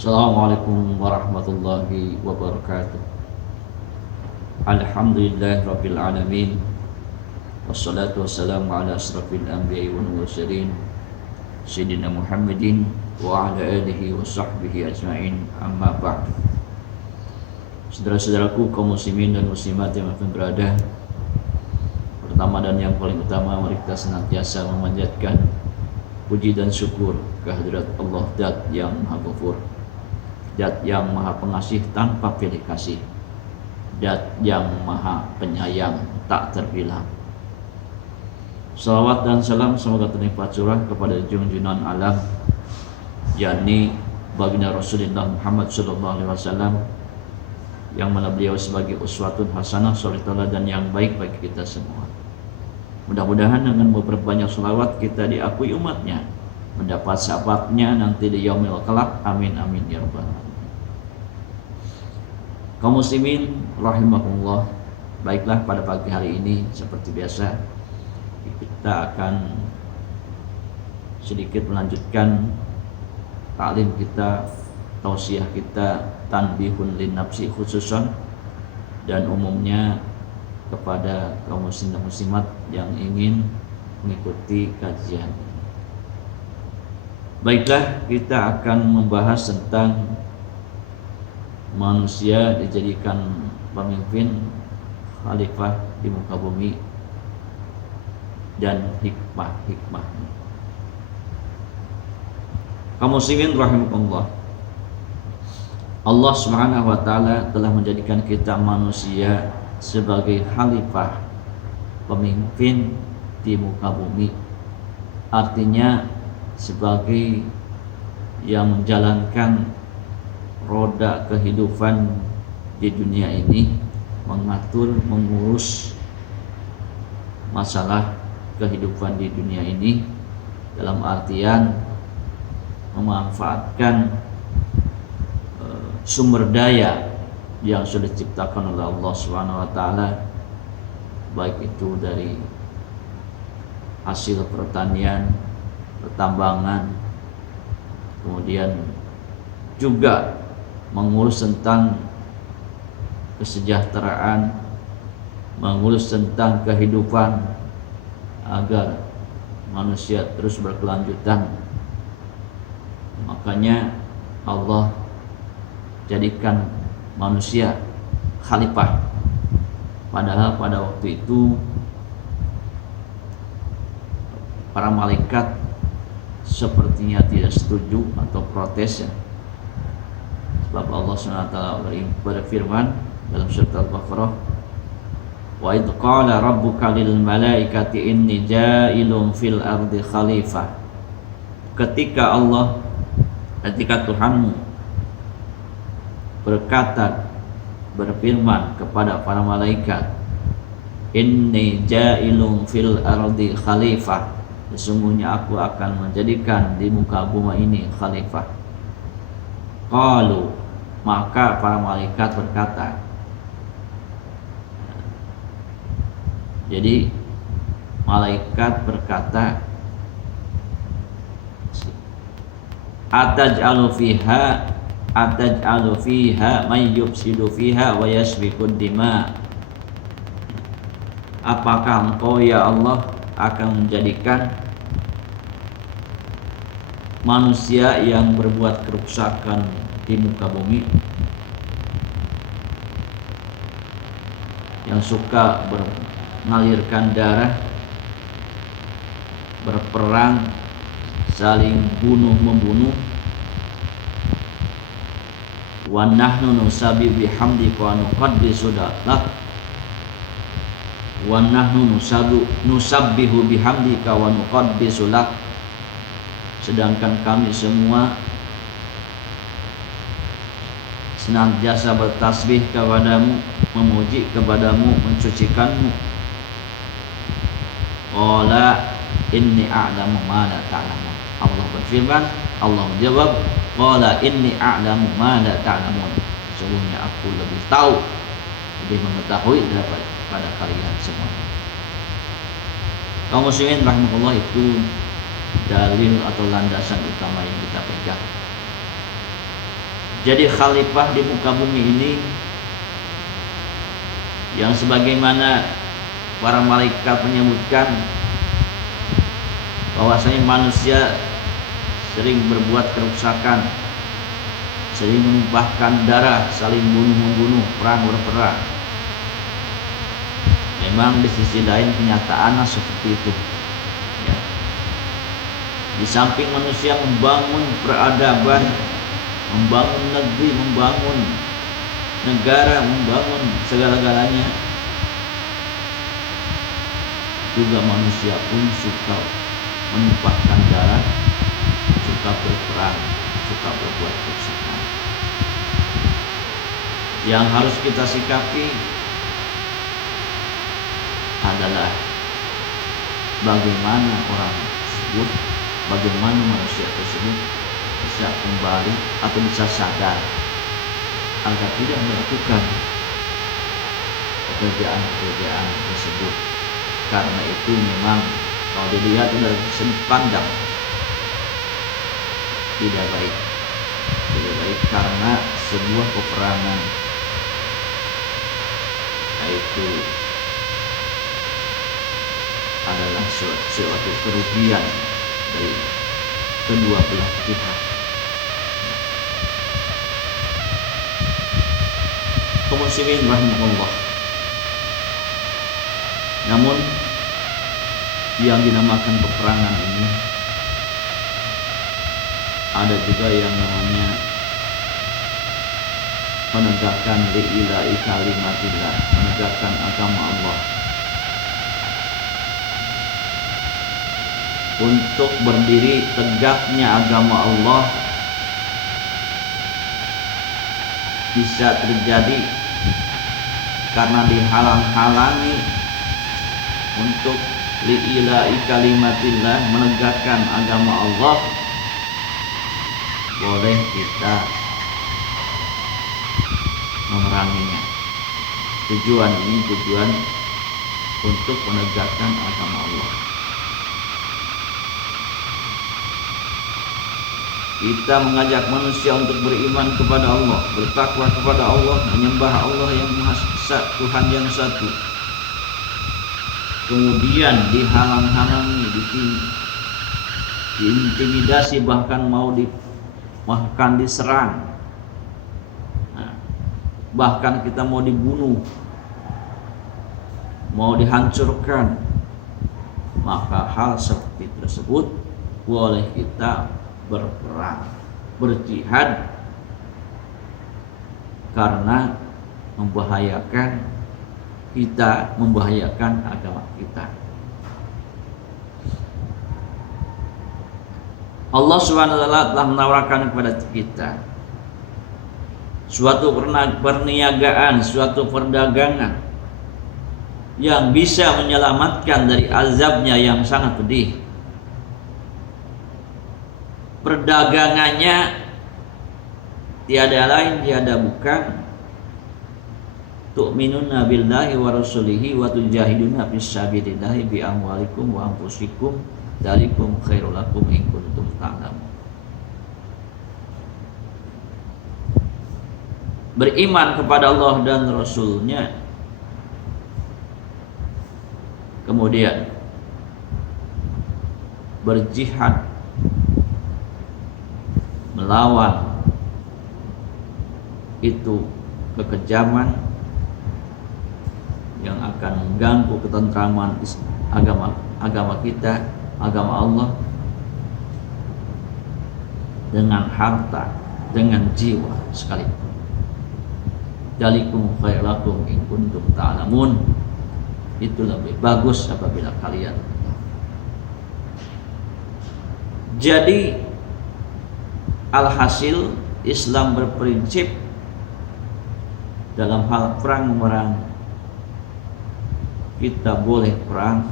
Assalamualaikum warahmatullahi wabarakatuh. Alhamdulillah rabbil alamin. Wassalatu wassalamu ala asrafil anbiya'i wal mursalin Sayyidina Muhammadin wa ala alihi wa sahbihi ajma'in, amma ba'd. Saudara-saudaraku kaum muslimin dan muslimat yang akan berada, pertama dan yang paling utama, mari kita senantiasa memanjatkan puji dan syukur kehadirat Allah, Zat yang Maha Ghafur, Zat yang Maha Pengasih tanpa pilih kasih, Zat yang Maha Penyayang tak terbilang. Salawat dan salam semoga terlimpah curah kepada junjungan alam, yakni baginda Rasulullah Muhammad SAW, yang mana beliau sebagai uswatun hasanah, suri teladan yang baik bagi kita semua. Mudah-mudahan dengan memperbanyak salawat kita diakui umatnya, mendapat syafaatnya nanti di yaumil kelak. Amin amin ya rabbal alamin. Kaum muslimin rahimakumullah, baiklah pada pagi hari ini seperti biasa kita akan sedikit melanjutkan taklim kita, tausiah kita, tanbihun lin nafsi khususan dan umumnya kepada kaum muslim dan muslimat yang ingin mengikuti kajian. Baiklah, kita akan membahas tentang manusia dijadikan pemimpin khalifah di muka bumi dan hikmah-hikmahnya. Kaum muslimin rahimakumullah, Allah Subhanahu wa taala telah menjadikan kita manusia sebagai khalifah, pemimpin di muka bumi. Artinya sebagai yang menjalankan roda kehidupan di dunia ini, mengatur, mengurus masalah kehidupan di dunia ini, dalam artian memanfaatkan sumber daya yang sudah diciptakan oleh Allah Subhanahu wa taala, baik itu dari hasil pertanian, pertambangan, kemudian juga mengurus tentang kesejahteraan, mengurus tentang kehidupan agar manusia terus berkelanjutan. Makanya Allah jadikan manusia khalifah, padahal pada waktu itu para malaikat sepertinya tidak setuju atau protes ya. Sebab Allah SWT berfirman dalam surat Al-Baqarah, wa idh qala rabbuka lil malaikati inni ja'ilun fil ardi khalifah. Ketika Tuhanmu berfirman kepada para malaikat, inni ja'ilun fil ardi khalifah, sesungguhnya aku akan menjadikan di muka bumi ini khalifah. Qalu, maka para malaikat berkata, jadi malaikat berkata, ataj'alu fiha may yufsidu fiha wa yasfikud dima. Apakah engkau ya Allah akan menjadikan manusia yang berbuat kerusakan di muka bumi, yang suka mengalirkan darah, berperang, saling bunuh-membunuh. Wa nahnu nusabbihu bihamdika wa nuqaddisu lak. Wa nahnu nusabbihu bihamdika wa nuqaddisu lak. Sedangkan kami semua senantiasa bertasbih kepadamu, memuji kepadamu, mensucikanmu. Qala inni a'lamu ma la ta'lamun. Allah berfirman, Allah menjawab, qala inni a'lamu ma la ta'lamun. Sesungguhnya aku lebih tahu, lebih mengetahui daripada kalian semua. Kaum muslimin rahimahullah, itu dalil atau landasan utama yang kita pegang. Jadi khalifah di muka bumi ini yang sebagaimana para malaikat menyebutkan bahwasanya manusia sering berbuat kerusakan, sering menumpahkan darah, saling bunuh-membunuh, perang berperang. Memang di sisi lain kenyataannya seperti itu. Ya. Di samping manusia membangun peradaban, membangun negeri, membangun negara, membangun segala-galanya, juga manusia pun suka menumpahkan darah, suka berperang, suka berbuat kerusakan. Yang harus kita sikapi adalah bagaimana orang tersebut, bagaimana manusia tersebut bisa kembali atau bisa sadar agar tidak melakukan pekerjaan-pekerjaan tersebut. Karena itu memang kalau dilihat dari sudut pandang tidak baik, karena sebuah peperangan itu adalah suatu kerugian dari kedua belah pihak. Kaum muslimin rahimahullah. Namun yang dinamakan peperangan ini ada juga yang namanya menegakkan li'ila'i kalimatillah, menegakkan agama Allah. Untuk berdiri tegaknya agama Allah bisa terjadi karena dihalang-halangi untuk li'ila'i kalimatillah, menegakkan agama Allah. Boleh kita memeranginya. Tujuan ini tujuan untuk menegakkan agama Allah. Kita mengajak manusia untuk beriman kepada Allah, bertakwa kepada Allah, menyembah Allah yang Maha Esa, Tuhan yang satu. Kemudian dihalang-halangi, diintimidasi, bahkan bahkan diserang, bahkan kita mau dibunuh, mau dihancurkan, maka hal seperti tersebut boleh kita berperang, berjihad, karena membahayakan kita, membahayakan agama kita. Allah SWT telah menawarkan kepada kita suatu perniagaan, suatu perdagangan yang bisa menyelamatkan dari azabnya yang sangat pedih. Perdagangannya tiada lain, tiada bukan tu'minuna billahi wa rasulihi wa tujahiduna fisabilillahi bi amwalikum wa anfusikum dzalikum khairul lakum in kuntum ta'lamun. Beriman kepada Allah dan Rasulnya, kemudian berjihad melawan itu kekejaman yang akan mengganggu ketentraman agama kita, agama Allah, dengan harta, dengan jiwa sekalipun. Dzalikum khairul lakum in kuntum ta'lamun. Itu lebih bagus apabila kalian. Jadi alhasil Islam berprinsip dalam hal perang memerang, kita boleh perang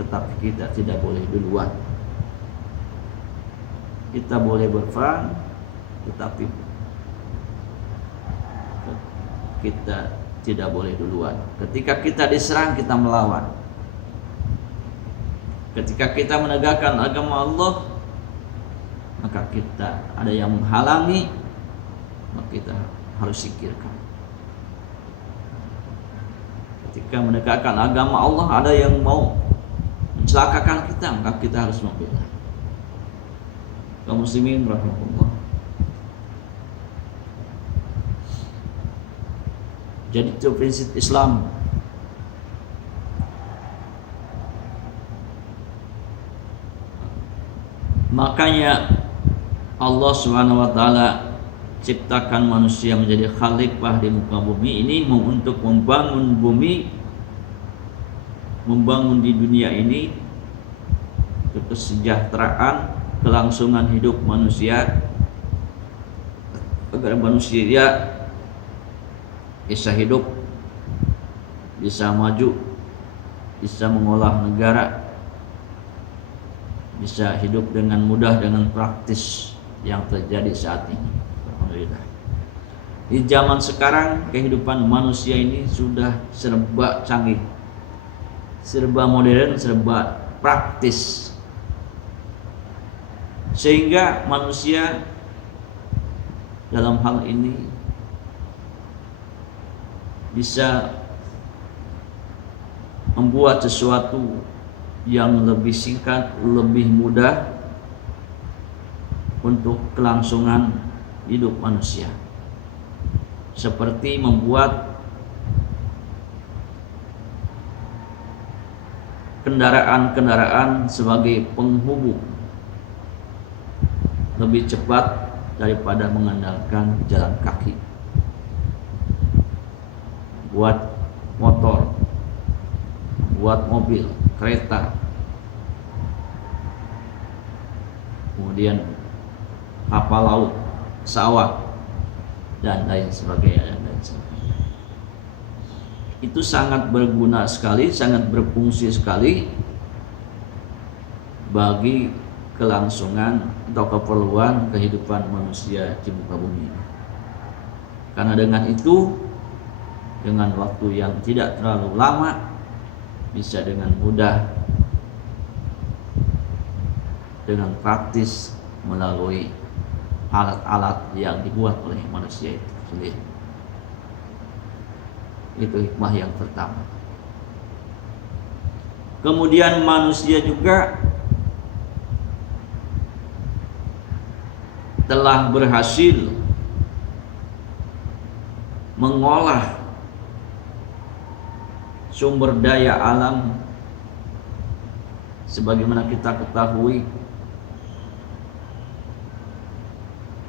tetapi kita tidak boleh duluan. Kita boleh berperang tetapi kita tidak boleh duluan. Ketika kita diserang, kita melawan. Ketika kita menegakkan agama Allah, maka kita ada yang menghalangi, maka kita harus singkirkan. Ketika menegakkan agama Allah ada yang mau mencelakakan kita, maka kita harus membela. Kaum muslimin rahimahullah. Jadi itu prinsip Islam. Makanya Allah Subhanahu wa taala ciptakan manusia menjadi khalifah di muka bumi ini untuk membangun bumi, membangun di dunia ini untuk kesejahteraan, kelangsungan hidup manusia, agar manusia bisa hidup, bisa maju, bisa mengolah negara, bisa hidup dengan mudah dengan praktis yang terjadi saat ini. Alhamdulillah. Di zaman sekarang kehidupan manusia ini sudah serba canggih, serba modern, serba praktis, sehingga manusia dalam hal ini bisa membuat sesuatu yang lebih singkat, lebih mudah untuk kelangsungan hidup manusia, seperti membuat kendaraan-kendaraan sebagai penghubung lebih cepat daripada mengandalkan jalan kaki. Buat motor, buat mobil, kereta, kemudian kapal laut, pesawat, dan lain sebagainya. Itu sangat berguna sekali, sangat berfungsi sekali bagi kelangsungan atau keperluan kehidupan manusia di muka bumi. Karena dengan itu, dengan waktu yang tidak terlalu lama, bisa dengan mudah, dengan praktis melalui alat-alat yang dibuat oleh manusia itu sendiri. Itu hikmah yang pertama. Kemudian manusia juga telah berhasil mengolah sumber daya alam sebagaimana kita ketahui,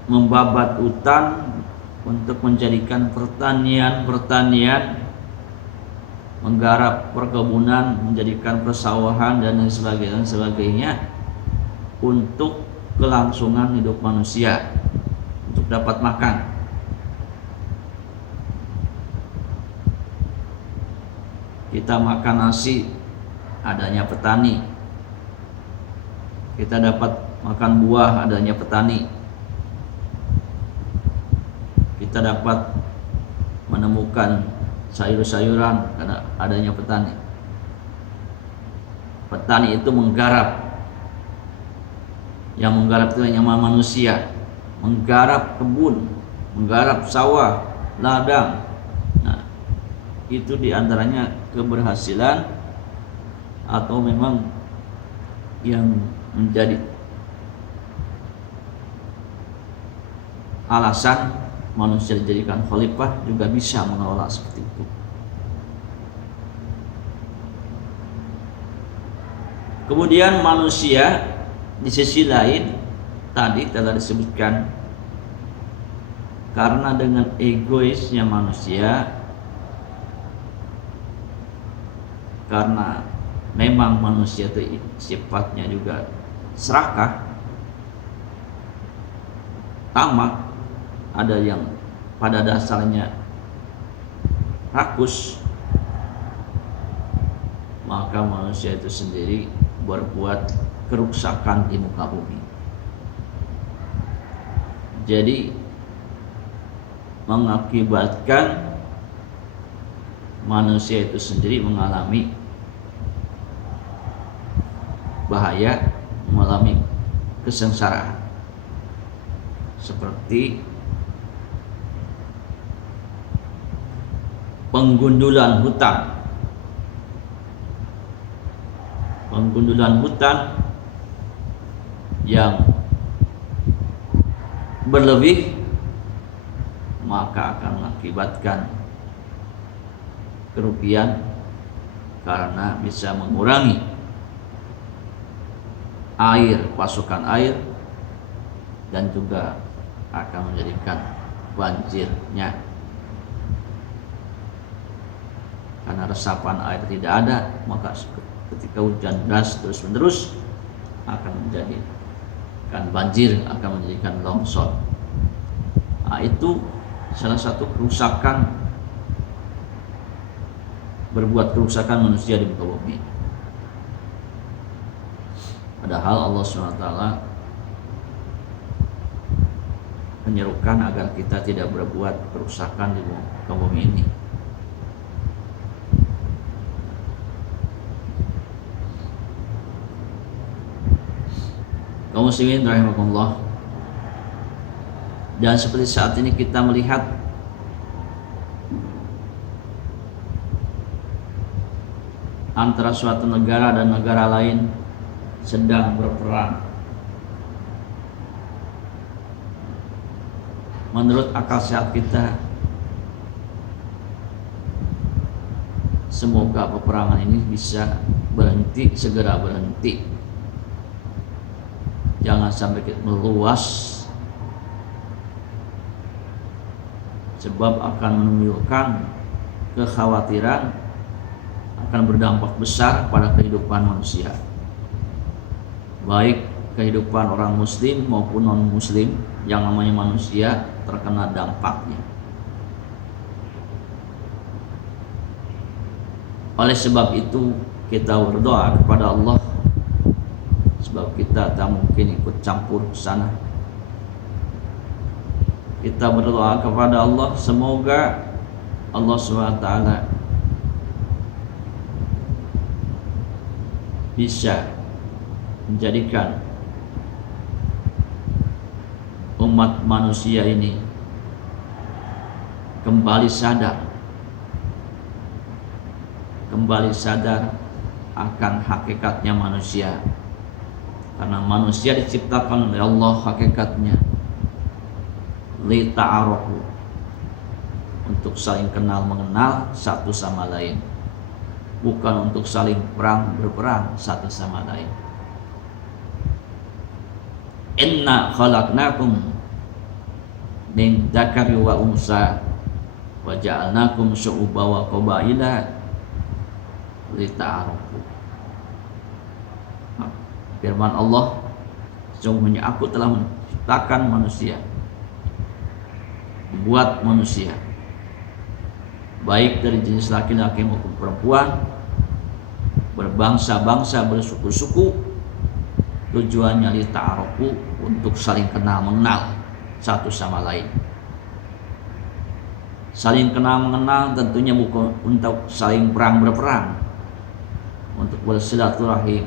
membabat hutan untuk menjadikan pertanian, menggarap perkebunan, menjadikan persawahan dan sebagainya untuk kelangsungan hidup manusia, untuk dapat makan. Kita makan nasi, adanya petani. Kita dapat makan buah, adanya petani. Kita dapat menemukan sayur-sayuran karena adanya petani. Petani itu menggarap. Yang menggarap itu hanya manusia, menggarap kebun, menggarap sawah, ladang. Nah, itu diantaranya keberhasilan atau memang yang menjadi alasan manusia dijadikan khalifah, juga bisa mengelola seperti itu. Kemudian manusia di sisi lain tadi telah disebutkan, karena dengan egoisnya manusia, karena memang manusia itu sifatnya juga serakah, tamak, ada yang pada dasarnya rakus, maka manusia itu sendiri berbuat kerusakan di muka bumi. Jadi mengakibatkan manusia itu sendiri mengalami bahaya, mengalami kesengsaraan, seperti penggundulan hutan yang berlebih, maka akan mengakibatkan kerugian karena bisa mengurangi pasokan air, dan juga akan menjadikan banjirnya, karena resapan air tidak ada, maka ketika hujan deras terus-menerus akan menjadikan banjir, akan menjadikan longsor. Itu salah satu berbuat kerusakan manusia di muka bumi. Padahal Allah SWT menyerukan agar kita tidak berbuat kerusakan di muka bumi ini. Kaum muslimin rahimakumullah, dan seperti saat ini kita melihat antara suatu negara dan negara lain sedang berperang. Menurut akal sehat kita, semoga peperangan ini bisa segera berhenti. Jangan sampai meluas, sebab akan menimbulkan kekhawatiran, akan berdampak besar pada kehidupan manusia, baik kehidupan orang muslim maupun non muslim. Yang namanya manusia terkena dampaknya. Oleh sebab itu kita berdoa kepada Allah, sebab kita tak mungkin ikut campur ke sana. Kita berdoa kepada Allah, semoga Allah SWT bisa menjadikan umat manusia ini kembali sadar akan hakikatnya manusia, karena manusia diciptakan oleh Allah hakikatnya li ta'arufu, untuk saling kenal mengenal satu sama lain, bukan untuk saling berperang satu sama lain. Inna khalaqnakum min dzakari wa unsa wa ja'alnakum syu'uba wa qabaila lita'arufu. Firman Allah, sesungguhnya aku telah menciptakan manusia, membuat manusia baik dari jenis laki-laki maupun perempuan, berbangsa-bangsa, bersuku-suku. Tujuannya lita'arufu, untuk saling kenal mengenal satu sama lain. Saling kenal mengenal tentunya bukan untuk saling berperang, untuk bersilaturahim,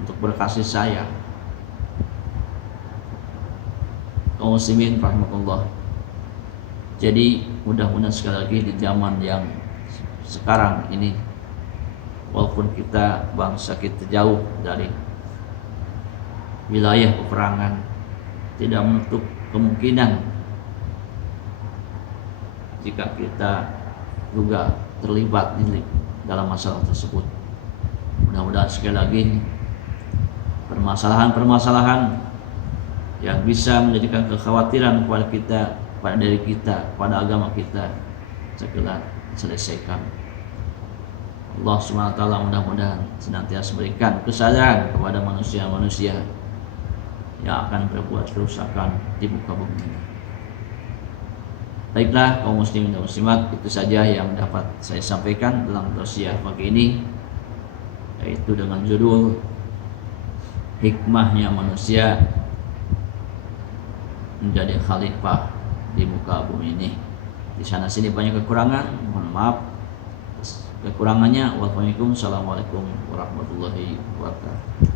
untuk berkasih sayang. Kaum muslimin rahimakumullah. Jadi mudah-mudahan sekali lagi di zaman yang sekarang ini, walaupun bangsa kita jauh dari wilayah peperangan, tidak menutup kemungkinan jika kita juga terlibat dalam masalah tersebut. Mudah-mudahan sekali lagi permasalahan yang bisa menjadikan kekhawatiran kepada kita, pada diri kita, pada agama kita, segera selesaikan. Allah SWT mudah-mudahan senantiasa berikan kesadaran kepada manusia-manusia yang akan berbuat kerusakan di muka bumi. Baiklah kaum muslimin dan muslimat, itu saja yang dapat saya sampaikan dalam tausiah pagi ini, yaitu dengan judul hikmahnya manusia menjadi khalifah di muka bumi ini. Di sana sini banyak kekurangan, mohon maaf kekurangannya. Wassalamualaikum warahmatullahi wabarakatuh.